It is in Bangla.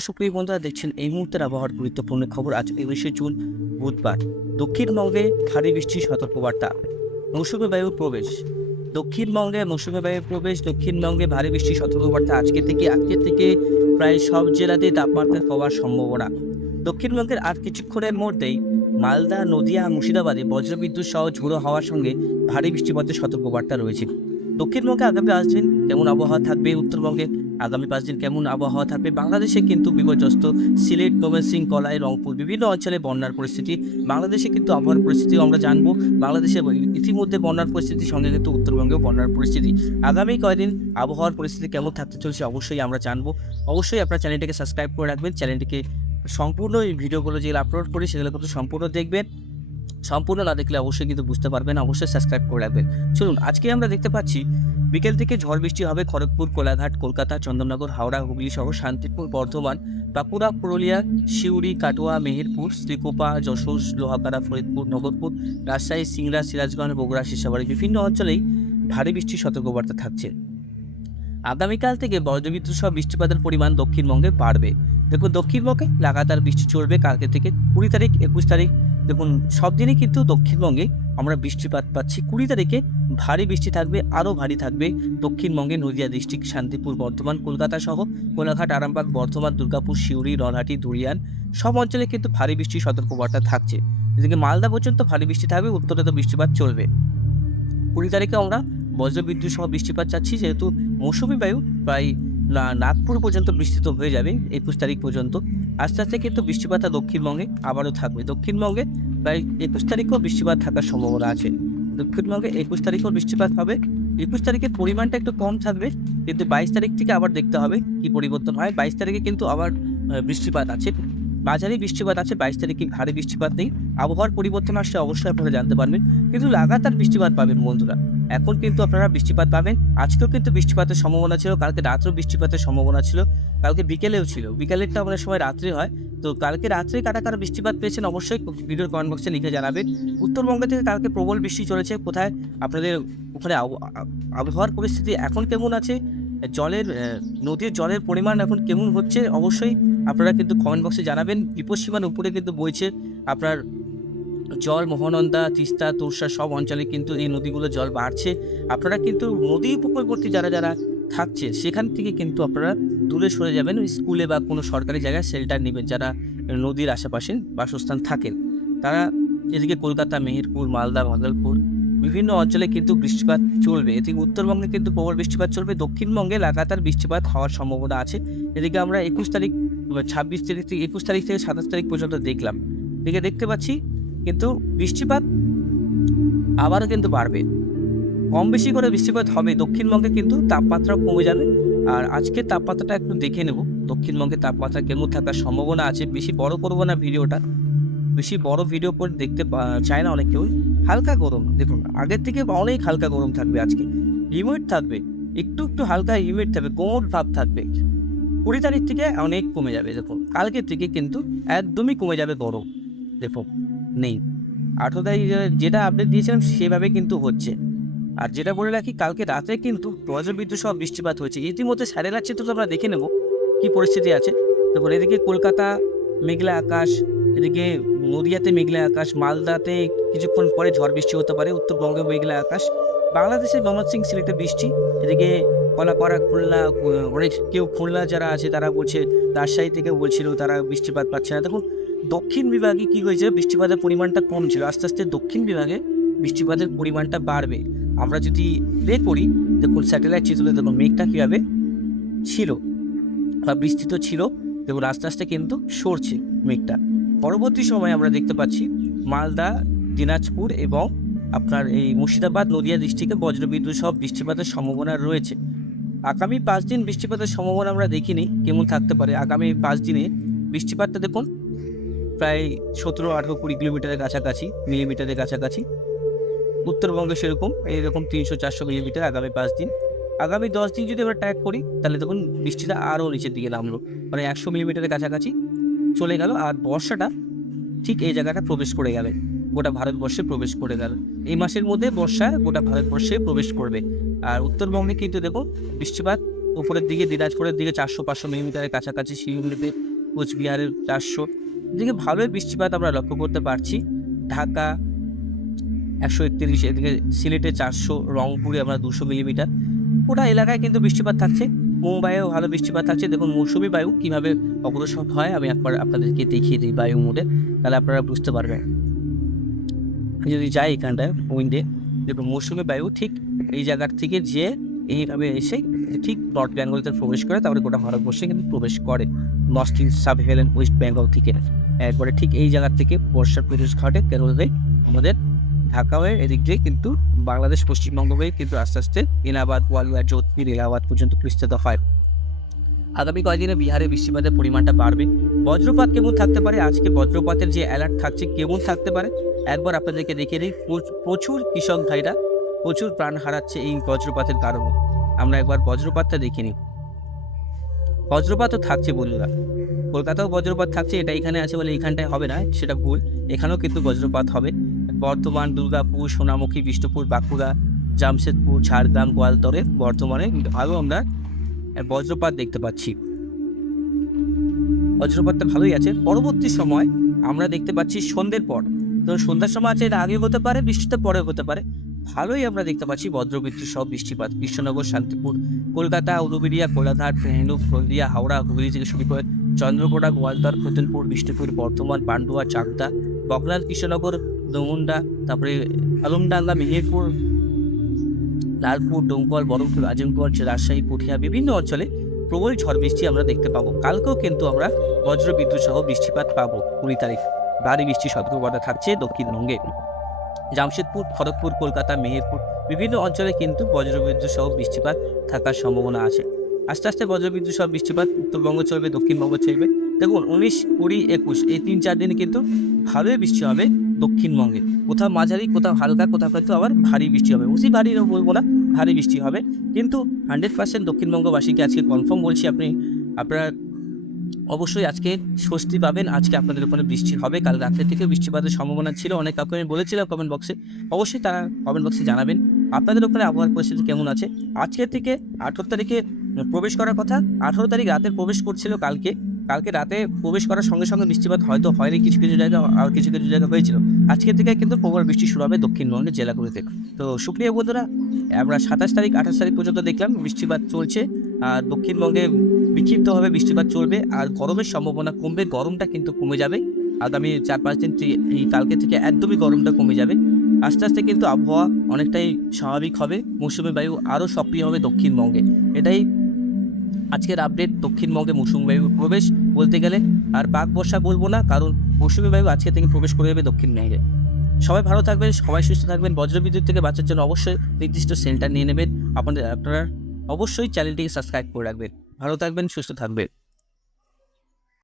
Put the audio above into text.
সুপ্রিয় বন্ধুরা, দেখছেন এই মুহূর্তের আবহাওয়ার গুরুত্বপূর্ণ খবর আজ একুশে জুন, বুধবার। দক্ষিণবঙ্গে ভারী বৃষ্টির সতর্কবার্তা। মৌসুমী বায়ুর প্রবেশ। দক্ষিণবঙ্গে মৌসুমী বায়ুর প্রবেশ। দক্ষিণবঙ্গে ভারী বৃষ্টির সতর্কবার্তা আজকে থেকে আজকে থেকে প্রায় সব জেলাতেই তাপমাত্রা হওয়ার সম্ভাবনা। দক্ষিণবঙ্গের আর কিছুক্ষণের মধ্যেই মালদা, নদিয়া, মুর্শিদাবাদে বজ্রবিদ্যুৎ সহ ঝোড়ো হওয়ার সঙ্গে ভারী বৃষ্টিপাতের সতর্কবার্তা রয়েছে। দক্ষিণবঙ্গে আগামী দিন কেমন আবহাওয়া থাকবে। উত্তরবঙ্গে আগামী পাঁচ দিন কেমন আবহাওয়া থাকবে? বাংলাদেশে কিন্তু বিপর্যস্ত। সিলেট ময়মনসিংহ কলাই, রংপুর বিভিন্ন অঞ্চলে বন্যার পরিস্থিতি। বাংলাদেশে কিন্তু আবহাওয়ার পরিস্থিতি আমরা জানব। বাংলাদেশে ইতিমধ্যে বন্যার পরিস্থিতির সঙ্গে কিন্তু উত্তরবঙ্গেও বন্যার পরিস্থিতি। আগামী কয়দিন আবহাওয়ার পরিস্থিতি কেমন থাকতে চলছে অবশ্যই আমরা জানব। অবশ্যই আপনার চ্যানেলটিকে সাবস্ক্রাইব করে রাখবেন। চ্যানেলটিকে সম্পূর্ণ এই ভিডিওগুলো যেগুলো আপলোড করি, সেগুলো কিন্তু সম্পূর্ণ দেখবেন। সম্পূর্ণ না দেখলে অবশ্যই কিন্তু বুঝতে পারবেন। অবশ্যই সাবস্ক্রাইব করে রাখবেন। চলুন, আজকে আমরা দেখতে পাচ্ছি বিকেল থেকে ঝড় বৃষ্টি হবে খড়গপুর, কোলাঘাট, কলকাতা, চন্দননগর, হাওড়া, হুগলি সহ শান্তিপুর, বর্ধমান, বাঁকুড়া, পুরুলিয়া, সিউড়ি, কাটোয়া, মেহেরপুর, শ্রীকোপা, যশোর, লোহাপাড়া, ফরিদপুর, নগরপুর, রাজশাহী, সিংড়া, সিরাজগঞ্জ, বগুড়া শিশাবাড়ি বিভিন্ন অঞ্চলেই ভারী বৃষ্টির সতর্কবার্তা থাকছে। আগামীকাল থেকে বজ্রবিদ্যুৎ সহ বৃষ্টিপাতের পরিমাণ দক্ষিণবঙ্গে বাড়বে। দেখুন, দক্ষিণবঙ্গে লাগাতার বৃষ্টি চলবে কালকে থেকে কুড়ি তারিখ, একুশ তারিখ। দেখুন, সব দিনই কিন্তু দক্ষিণবঙ্গে আমরা বৃষ্টিপাত পাচ্ছি কুড়ি তারিখে। ভারী বৃষ্টি থাকবে, আরও ভারী থাকবে দক্ষিণবঙ্গে নদিয়া ডিস্ট্রিক্ট, শান্তিপুর, বর্ধমান, কলকাতা সহ কোলাঘাট, আরামবাগ, বর্ধমান, দুর্গাপুর, সিউড়ি নলহাটি দুরিয়ান সব অঞ্চলে কিন্তু ভারী বৃষ্টির সতর্কবার্তা থাকছে। এদিকে মালদা পর্যন্ত ভারী বৃষ্টি থাকবে, উত্তরে তো বৃষ্টিপাত চলবে। কুড়ি তারিখে আমরা বজ্রবিদ্যুৎ সহ বৃষ্টিপাত চাচ্ছি, যেহেতু মৌসুমি বায়ু প্রায় নাগপুর পর্যন্ত বিস্তৃত হয়ে যাবে, একুশ তারিখ পর্যন্ত। আস্তে আস্তে কিন্তু বৃষ্টিপাতটা দক্ষিণবঙ্গে আবারও থাকবে। দক্ষিণবঙ্গে প্রায় একুশ তারিখেও বৃষ্টিপাত থাকার সম্ভাবনা আছে। দক্ষিণবঙ্গে একুশ তারিখেও বৃষ্টিপাত হবে। একুশ তারিখে পরিমাণটা একটু কম থাকবে, কিন্তু বাইশ তারিখ থেকে আবার দেখতে হবে কি পরিবর্তন হয়। বাইশ তারিখে কিন্তু আবার বৃষ্টিপাত আছে। বাজারে বৃষ্টিপাত আছে, বাইশ তারিখে ভারী বৃষ্টিপাত নেই। আবহাওয়ার পরিবর্তন আসলে অবশ্যই আপনারা জানতে পারবেন। কিন্তু লাগাতার বৃষ্টিপাত পাবেন বন্ধুরা। এখন কিন্তু আপনারা বৃষ্টিপাত পাবেন। আজকেও কিন্তু বৃষ্টিপাতের সম্ভাবনা ছিল, কালকে রাত্রেও বৃষ্টিপাতের সম্ভাবনা ছিল, কালকে বিকেলেও ছিল। বিকেলেরটা আমাদের সময় রাত্রে হয়। তো কালকে রাত্রে কারা কারা বৃষ্টিপাত পেয়েছেন অবশ্যই ভিডিওর কমেন্ট বক্সে লিখে জানাবেন। উত্তরবঙ্গ থেকে কালকে প্রবল বৃষ্টি চলেছে। কোথায়? আপনাদের ওখানে আব- আব- আবহাওয়ার পরিস্থিতি এখন কেমন আছে? জলের নদীর জলের পরিমাণ এখন কেমন হচ্ছে? অবশ্যই আপনারা কিন্তু কমেন্ট বক্সে জানাবেন। বিপদ বিপদসীমার উপরে কিন্তু বইছে আপনার জল, মোহনন্দা, তিস্তা, তোরসা সব অঞ্চলে কিন্তু এই নদীগুলো জল বাড়ছে। আপনারা কিন্তু নদী উপকূলবর্তী যারা যারা থাকছে সেখান থেকে কিন্তু আপনারা দূরে সরে যাবেন, স্কুলে বা কোনো সরকারি জায়গায় শেল্টার নেবেন যারা নদীর আশেপাশে বাসস্থান থাকেন। তারা এদিকে কলকাতা, মেহেরপুর, মালদা, ভাগলপুর, বিভিন্ন অঞ্চলে কিন্তু বৃষ্টিপাত চলবে। এদিকে উত্তরবঙ্গে কিন্তু প্রবল বৃষ্টিপাত চলবে। দক্ষিণবঙ্গে লাগাতার বৃষ্টিপাত হওয়ার সম্ভাবনা আছে। এদিকে আমরা একুশ তারিখ, ছাব্বিশ তারিখ থেকে, একুশ তারিখ থেকে সাতাশ তারিখ পর্যন্ত দেখলাম। এদিকে দেখতে পাচ্ছি কিন্তু বৃষ্টিপাত আবারও কিন্তু বাড়বে। কম বেশি করে বৃষ্টিপাত হবে, দক্ষিণবঙ্গে কিন্তু তাপমাত্রা কমে যাবে। আর আজকের তাপমাত্রাটা একটু দেখে নেব দক্ষিণবঙ্গে তাপমাত্রা কেমন থাকার সম্ভাবনা আছে। বেশি বড় করব না ভিডিওটা, বেশি বড় ভিডিও করে দেখতে চায় না অনেক কেউ। হালকা গরম, দেখুন, আগের থেকে অনেক হালকা গরম থাকবে আজকে। হিউমিড থাকবে, একটু একটু হালকা হিউমিড থাকবে কোমর ভাব থাকবে। কুড়ি তারিখ থেকে অনেক কমে যাবে, দেখুন, কালকের থেকে কিন্তু একদমই কমে যাবে গরম, দেখুন। নেই। আঠেরো তারিখ যেটা আপডেট দিয়েছিলাম সেভাবে কিন্তু হচ্ছে। আর যেটা বলে রাখি, কালকে রাতে কিন্তু বজ্রবিদ্যুৎ সহ বৃষ্টিপাত হয়েছে। ইতিমধ্যে স্যাটেলাইট চিত্র তো আমরা দেখে নেব কি পরিস্থিতি আছে। দেখুন, এদিকে কলকাতা মেঘলা আকাশ, এদিকে নদিয়াতে মেঘলা আকাশ, মালদাতে কিছুক্ষণ পরে ঝড় বৃষ্টি হতে পারে, উত্তরবঙ্গে মেঘলা আকাশ। বাংলাদেশের সিং সিলেটে বৃষ্টি, এদিকে কলাপাড়া, খুলনা, অনেক কেউ খুলনা যারা আছে তারা বলছে, রাজশাহী থেকে বলছিল তারা বৃষ্টিপাত পাচ্ছে না। দেখুন দক্ষিণ বিভাগে কি হয়েছে? বৃষ্টিপাতের পরিমাণটা কম ছিল আস্তে আস্তে দক্ষিণ বিভাগে বৃষ্টিপাতের পরিমাণটা বাড়বে। আমরা যদি প্লে করি, দেখুন স্যাটেলাইট চিত্রে, দেখুন মেঘটা কীভাবে ছিল বা বৃষ্টি তো ছিল। দেখুন আস্তে আস্তে কিন্তু সরছে মেঘটা। পরবর্তী সময় আমরা দেখতে পাচ্ছি মালদা, দিনাজপুর এবং আপনার এই মুর্শিদাবাদ, নদিয়া ডিস্ট্রিক্টে বজ্রবিদ্যুৎ সহ বৃষ্টিপাতের সম্ভাবনা রয়েছে। আগামী পাঁচ দিন বৃষ্টিপাতের সম্ভাবনা আমরা দেখিনি, কেমন থাকতে পারে। আগামী পাঁচ দিনে বৃষ্টিপাতটা দেখুন প্রায় সতেরো, আঠেরো, কুড়ি কিলোমিটারের কাছাকাছি, মিলিমিটারের কাছাকাছি। উত্তরবঙ্গে সেরকম, এইরকম তিনশো, চারশো মিলিমিটার আগামী পাঁচ দিন। আগামী দশ দিন যদি আমরা ট্র্যাক করি, তাহলে দেখুন বৃষ্টিটা আরও নিচের দিকে নামলো। মানে একশো মিলিমিটারের কাছাকাছি চলে গেল, আর বর্ষাটা ঠিক এই জায়গাটা প্রবেশ করে গেলে। গোটা ভারতবর্ষে প্রবেশ করে গেল। এই মাসের মধ্যে বর্ষা গোটা ভারতবর্ষে প্রবেশ করবে। আর উত্তরবঙ্গে কিন্তু দেখো, বৃষ্টিপাত উপরের দিকে, দিনাজপুরের দিকে চারশো, পাঁচশো মিলিমিটারের কাছাকাছি, শিলিগুড়িতে, কোচবিহারের চারশো এদিকে ভালোই বৃষ্টিপাত আমরা লক্ষ্য করতে পারছি। ঢাকা একশো একত্রিশ, এদিকে সিলেটে চারশো, রংপুরে আমরা দুশো মিলিমিটার। গোটা এলাকায় কিন্তু বৃষ্টিপাত থাকছে। মুম্বাইয়েও ভালো বৃষ্টিপাত থাকছে। দেখুন, মৌসুমি বায়ু কীভাবে অগ্রসর হয়, আমি একবার আপনাদেরকে দেখিয়ে দিই বায়ু মোডে। তাহলে আপনারা বুঝতে পারবেন। আমি যদি যাই এখানটায়, উইন্ডে, দেখুন, মৌসুমি বায়ু ঠিক এই জায়গার থেকে যে এইভাবে এসে ঠিক নর্থ বেঙ্গলতে প্রবেশ করে, তারপরে গোটা ভারতবর্ষে কিন্তু প্রবেশ করে। North east sub heaven west Bengal থেকে। একবারে ঠিক এই জায়গার থেকে বর্ষার প্রবেশ ঘটে। কেরলে আমাদের ঢাকা হয়ে এদিক দিয়ে কিন্তু বাংলাদেশ পশ্চিমবঙ্গ হয়ে কিন্তু আস্তে আস্তে এলাহাবাদ গোয়ালিয়র যোধপুর এলাহাবাদ পর্যন্ত বিস্তৃত হয়। আগামী কয়েকদিনে বিহারে বৃষ্টিপাতের পরিমাণটা বাড়বে। বজ্রপাত কেমন থাকতে পারে? আজকে বজ্রপাতের যে অ্যালার্ট থাকছে কেমন থাকতে পারে? একবার আপনাদেরকে দেখে দিই, প্রচ- প্রচুর কৃষক ভাইরা প্রচুর প্রাণ হারাচ্ছে এই বজ্রপাতের কারণে। আমরা একবার বজ্রপাতটা দেখে নিই। বজ্রপাতও থাকছে বন্ধুরা। কলকাতাও বজ্রপাত থাকছে, এটা এখানে আছে বলে এখানটায় হবে না, সেটা ভুল। এখানেও কিন্তু বজ্রপাত হবে। বর্ধমান দুর্গাপুর, সোনামুখী, বিষ্ণুপুর, বাঁকুড়া, জামশেদপুর, ঝাড়গ্রাম, গোয়ালতরে বর্তমানে ভালো আমরা বজ্রপাত দেখতে পাচ্ছি। বজ্রপাতটা ভালোই আছে। পরবর্তী সময় আমরা দেখতে পাচ্ছি সন্ধ্যের পর। তো সন্ধ্যার সময় আছে, এটা আগে হতে পারে, বৃষ্টিতে পরে হতে পারে। ভালোই আমরা দেখতে পাচ্ছি বজ্রবৃষ্টি সব বৃষ্টিপাত। কৃষ্ণনগর, শান্তিপুর, কলকাতা উলুবেড়িয়া কোলাঘাট তমলুক হলদিয়া হাওড়া, হুগলি থেকে শুরু করে চন্দ্রকোনা গোয়ালদার ফতেনপুর বিষ্ণুপুর, বর্ধমান, পান্ডুয়া, চাকদা, বকনাথ, কৃষ্ণনগর, দমুন্ডা, তারপরে আলমডাঙ্গা, মেহেরপুর, লালপুর, ডোমকল বরমপুর আজিমগঞ্জ রাজশাহী পুঠিয়া বিভিন্ন অঞ্চলে প্রবল ঝড় বৃষ্টি আমরা দেখতে পাবো। কালকেও কিন্তু আমরা বজ্র বিদ্যুৎ সহ বৃষ্টিপাত পাবো কুড়ি তারিখ। ভারী বৃষ্টি সতর্কবার্তা থাকছে দক্ষিণবঙ্গে। জামশেদপুর, খড়গপুর, কলকাতা, মেহেরপুর বিভিন্ন অঞ্চলে কিন্তু বজ্রবিদ্যুৎ সহ বৃষ্টিপাত থাকার সম্ভাবনা আছে। আস্তে আস্তে বজ্রবিদ্যুৎ সহ বৃষ্টিপাত উত্তরবঙ্গ চলবে, দক্ষিণবঙ্গ চলবে। দেখুন, উনিশ, কুড়ি, একুশ, এই তিন, চার দিনে কিন্তু ভালোই বৃষ্টি হবে দক্ষিণবঙ্গে। কোথাও মাঝারি, কোথাও হালকা, কোথাও কিন্তু আবার ভারী বৃষ্টি হবে। বেশি ভারী বলব না, ভারী বৃষ্টি হবে। কিন্তু হান্ড্রেড পার্সেন্ট দক্ষিণবঙ্গবাসীকে আজকে কনফার্ম বলছি আপনি, আপনারা অবশ্যই আজকে স্বস্তি পাবেন। আজকে আপনাদের ওখানে বৃষ্টি হবে। কাল রাত্রে থেকে বৃষ্টিপাতের সম্ভাবনা ছিল। অনেক কাউকে আমি বলেছিলাম কমেন্ট বক্সে অবশ্যই তারা কমেন্ট বক্সে জানাবেন। আপনাদের ওখানে আবহাওয়ার পরিস্থিতি কেমন আছে? আজকের থেকে আঠেরো তারিখে প্রবেশ করার কথা। আঠেরো তারিখ রাতে প্রবেশ করছিল কালকে। কালকে রাতে প্রবেশ করার সঙ্গে সঙ্গে বৃষ্টিপাত হয়তো হয়নি। কিছু কিছু জায়গা আর কিছু কিছু জায়গা হয়েছিল। আজকের থেকে কিন্তু প্রবল বৃষ্টি শুরু হবে দক্ষিণবঙ্গের জেলাগুলিতে। তো সুপ্রিয় বন্ধুরা, আমরা সাতাশ তারিখ, আঠাশ তারিখ পর্যন্ত দেখলাম বৃষ্টিপাত চলছে। দক্ষিণবঙ্গে বিক্ষিপ্তভাবে বৃষ্টিপাত চলবে আর গরমের সম্ভাবনা কমবে, গরমটা কিন্তু কমে যাবে। আগামী চার পাঁচ দিন এই কালকে থেকে একদমই গরমটা কমে যাবে। আস্তে আস্তে কিন্তু আবহাওয়া অনেকটাই স্বাভাবিক হবে, মৌসুমী বায়ু আরও সক্রিয় হবে দক্ষিণবঙ্গে। এটাই আজকের আপডেট দক্ষিণবঙ্গে মৌসুমী বায়ু প্রবেশ বলতে গেলে। আর বাঘ বর্ষা বলব না, কারণ মৌসুমী বায়ু আজকে থেকে প্রবেশ করে যাবে দক্ষিণবঙ্গে। সবাই ভালো থাকবেন, সবাই সুস্থ থাকবেন, বজ্রবিদ্যুৎ থেকে বাঁচার জন্য অবশ্যই নির্দিষ্ট সেন্টার নিয়ে নেবেন। আপনাদের আপনারা অবশ্যই চ্যানেলটিকে সাবস্ক্রাইব করে রাখবেন। ভালো থাকবেন সুস্থ থাকবেন।